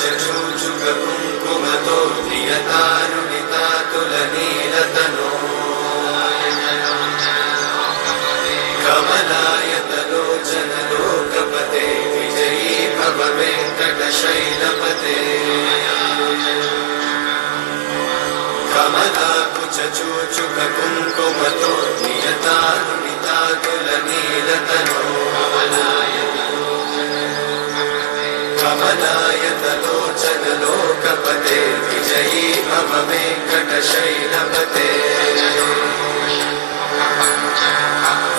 कुङ्कुमतो नियतारुणितातुलनीलतनो कमलायतलोचनलोकपते विजयी भव वेङ्कटशैलपते कमलाकुचूचुककुङ्कुमतो नियतारुणितातुलनीलतनो कमलायतलोचनलोकपते विजयी भव वेङ्कटशैलपते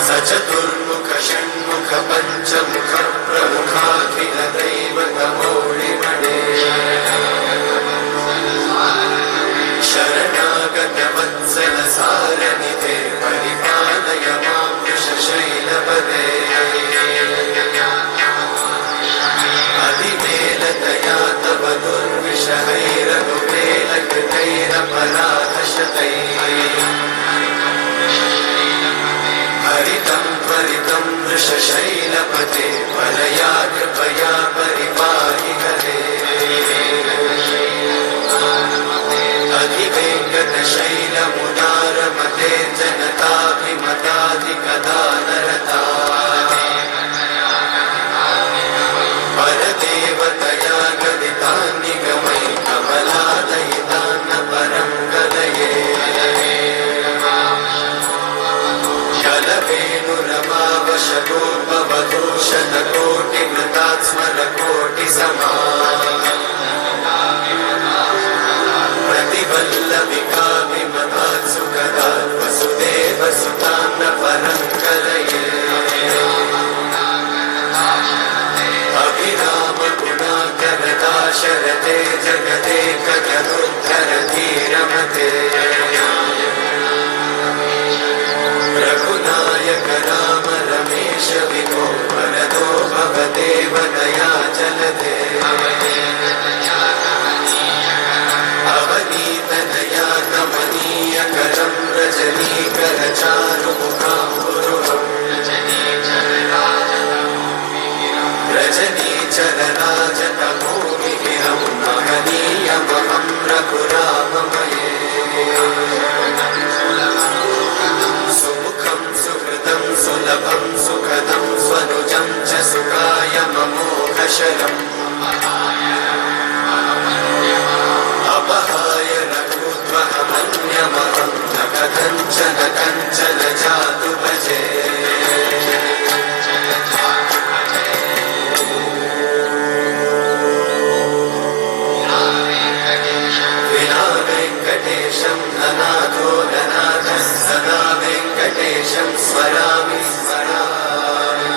सचतुर्मुख षण्मुख पञ्चमुख प्रमुखाखिलदैवतमौलिमणे शरणागतवत्सल सारनिधे परिपालय मां वृषशैलपते अधिमेलतया तव दुर्विषहैरनुपेलकृतैरपराधशतैः हरितं त्वरितं वृषशैलपते परया कृपया परिपाहि हरे अधिवेङ्कटशैलमुदारमते जनताभिमताधिकदानरता परदेवतया गदितान्निगमै कमलादयितान्न परं गदये शलवेणुरमावशगोपवधूषणकोटिमृतात् स्मरकोटिसमा प्रतिवल्लविकाभिमतात् सुखदात् वसुदेवसुतान्न परं कलये अभिरामगुणाकरदाशरथे जगदेकजनोद्धरधीरमते रघुनायक राम रमेश विभो वरदो भवदेव दयाचलते अवनीतनया कमनीयकरं रजनीकरचारुमुखाम्बुरुहं रजनीचरराजतमोमिहिरं महनीयमहं रघुराममये सुहृदं सुलभं सुखदं स्वनुजं च सुखाय ममोघशरम् अपहाय रघुत्वहमन्यमहं न कथञ्चन जातु भजे विना वेङ्कटेशं ननाथो ननाथः सदा वेङ्कटेशं स्मरामि स्मरामि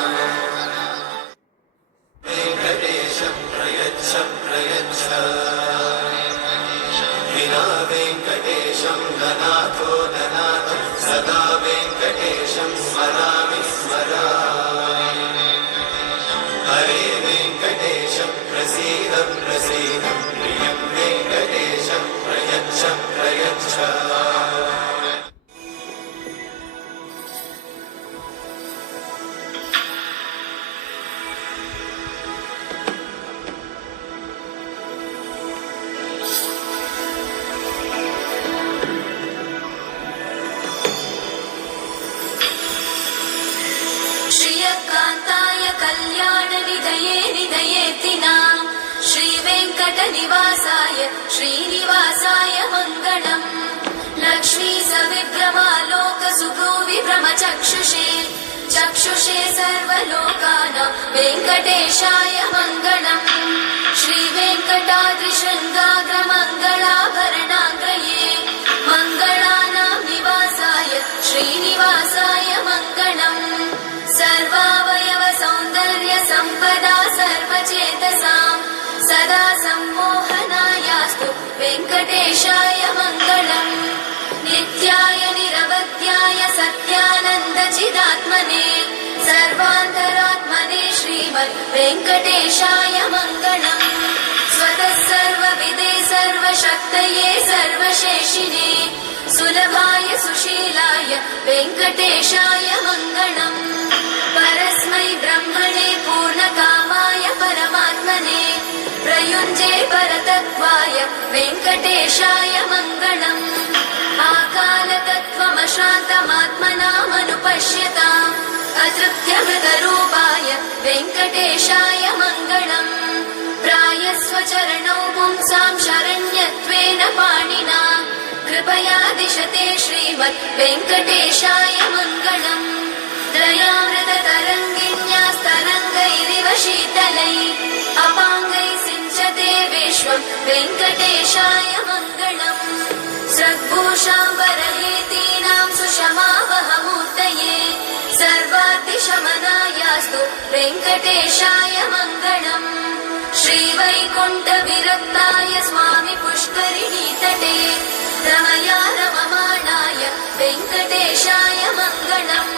वेङ्कटेशं प्रयच्छ प्रयच्छ विना वेङ्कटेशं ननाथो ननाथः सदा वेङ्कटेशं स्मरामि स्मरामि हरे वेङ्कटेशं प्रसीद प्रसीद प्रियं वेङ्कटेशं प्रयच्छ प्रयच्छ श्रियकान्ताय कल्याणनिधये निधयेतिनां श्रीवेङ्कटनिवासाय श्रीनिवासाय मङ्गलम् लक्ष्मी सविभ्रमालोकसुभ्रूविभ्रमचक्षुषे चक्षुषे सर्वलोकानां वेङ्कटेशाय मङ्गलम् श्रीवेङ्कटाद्रिशृङ्गाग्रमङ्गलाभरणाग्रये मङ्गलानां निवासाय श्रीनिवासाय मङ्गलम् सर्वावयव सौन्दर्य सम्पदा सर्वचेतसां सदा सम्मोहनायास्तु वेङ्कटेशाय मङ्गलम् नित्याय निरवध्याय सत्यानन्दचिदात्मने सर्वान्तरात्मने श्रीमद् वेङ्कटेशाय मङ्गलम् स्वतः सर्वविदे सर्वशक्तये सर्वशेषिने सुलभाय सुशीलाय वेङ्कटेशाय मङ्गलम् परस्मै ब्रह्मणे पूर्णकामाय परमात्मने प्रयुञ्जे वेङ्कटेशाय मङ्गलम् आकालतत्त्वमशान्तमात्मनामनुपश्यताम् अतृप्त्यमृतरूपाय वेङ्कटेशाय मङ्गलम् प्रायस्वचरणौ पुंसां शरण्यत्वेन पाणिना कृपया दिशते श्रीमद् वेङ्कटेशाय मङ्गलम् त्रयामृततरङ्गिण्यास्तरङ्गैरिव शीतलै अपाङ्गैः सिञ्चते विश्वम् वेङ्कटेशाय मङ्गलम् सद्भूषाम्बरहेतीनां सुषमावहमूर्तये सर्वाद्दिशमनायास्तु वेङ्कटेशाय मङ्गलम् श्रीवैकुण्ठविरक्ताय स्वामि पुष्करिणीतटे रमया रममाणाय वेङ्कटेशाय मङ्गलम्